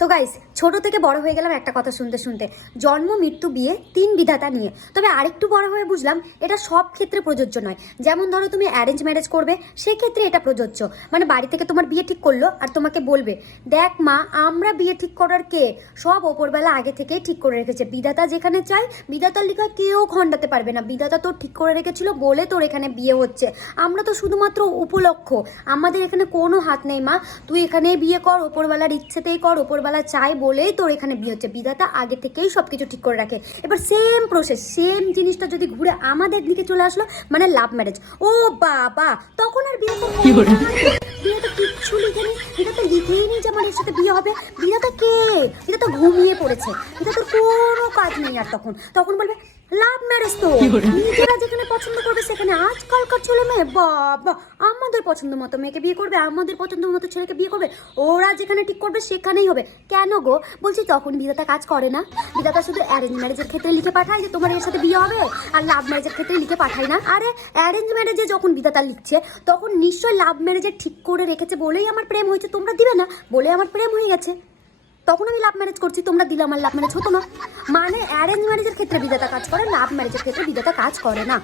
তো গাইস, ছোট থেকে বড় হয়ে গেলাম একটা কথা শুনতে শুনতে, জন্ম মৃত্যু বিয়ে তিন বিধাতা নিয়ে। তবে আরেকটু বড় হয়ে বুঝলাম এটা সব ক্ষেত্রে প্রযোজ্য নয়। যেমন ধরো তুমি অ্যারেঞ্জ ম্যারেজ করবে, সেক্ষেত্রে এটা প্রযোজ্য। মানে বাড়ি থেকে তোমার বিয়ে ঠিক করলো আর তোমাকে বলবে, দেখ মা, আমরা বিয়ে ঠিক করার কে, সব ওপরবেলা আগে থেকেই ঠিক করে রেখেছে। বিধাতা যেখানে চাই, বিধাতার লেখা কেউ খণ্ডাতে পারবে না। বিধাতা তোর ঠিক করে রেখেছিল বলে তোর এখানে বিয়ে হচ্ছে। আমরা তো শুধুমাত্র উপলক্ষ, আমাদের এখানে কোনো হাত নেই মা। তুই এখানে বিয়ে কর, ওপরবেলার ইচ্ছেতেই কর, ওপরবেলা চাই বলেই তোর এখানে বিয়ে হচ্ছে। বিধাতা আগে থেকেই সব কিছু ঠিক করে রাখে। এবার সেম প্রসেস, সেম জিনিসটা যদি ঘুরে আমাদের দিকে চলে আসলো, মানে লাভ ম্যারেজ, ও বাবা, তখন আর বিয়ে করবো। বিয়ে তো কিচ্ছু লিখেনি, এটা তো লিখেই নি যে আমার এর সাথে বিয়ে হবে। বিধাতা কে? বিধাতা ঘুমিয়ে পড়েছে। বিধাতার কোনো কাজ নেই আর। তখন বলবে লাভ ম্যারেজ তো নিজেরা যেখানে পছন্দ করবে সেখানে। আজকালকার ছেলে মেয়ে বাবা, আমাদের পছন্দ মতো মেয়েকে বিয়ে করবে, আমাদের পছন্দ মতো ছেলেকে বিয়ে করবে, ওরা যেখানে ঠিক করবে সেখানেই হবে। কেন গো? বলছি তখন বিধাতা কাজ করে না? বিধাতা শুধু অ্যারেঞ্জ ম্যারেজের ক্ষেত্রে লিখে পাঠায় যে তোমার এর সাথে বিয়ে হবে, আর লাভ ম্যারেজের ক্ষেত্রে লিখে পাঠায় না? আরে অ্যারেঞ্জ ম্যারেজে যখন বিধাতা লিখছে, তখন নিশ্চয় লাভ ম্যারেজে ঠিক করে রেখেছে বলেই আমার প্রেম হয়েছে, তোমরা দিবে না বলে আমার প্রেম হয়ে গেছে। তখন আমি লাভ ম্যারেজ করছি, তোমরা দিলে আমার লাভ ম্যারেজ হতো না। মানে অ্যারেঞ্জ ম্যারেজের ক্ষেত্রে বিধাতা কাজ করে, লাভ ম্যারেজের ক্ষেত্রে বিধাতা কাজ করে না।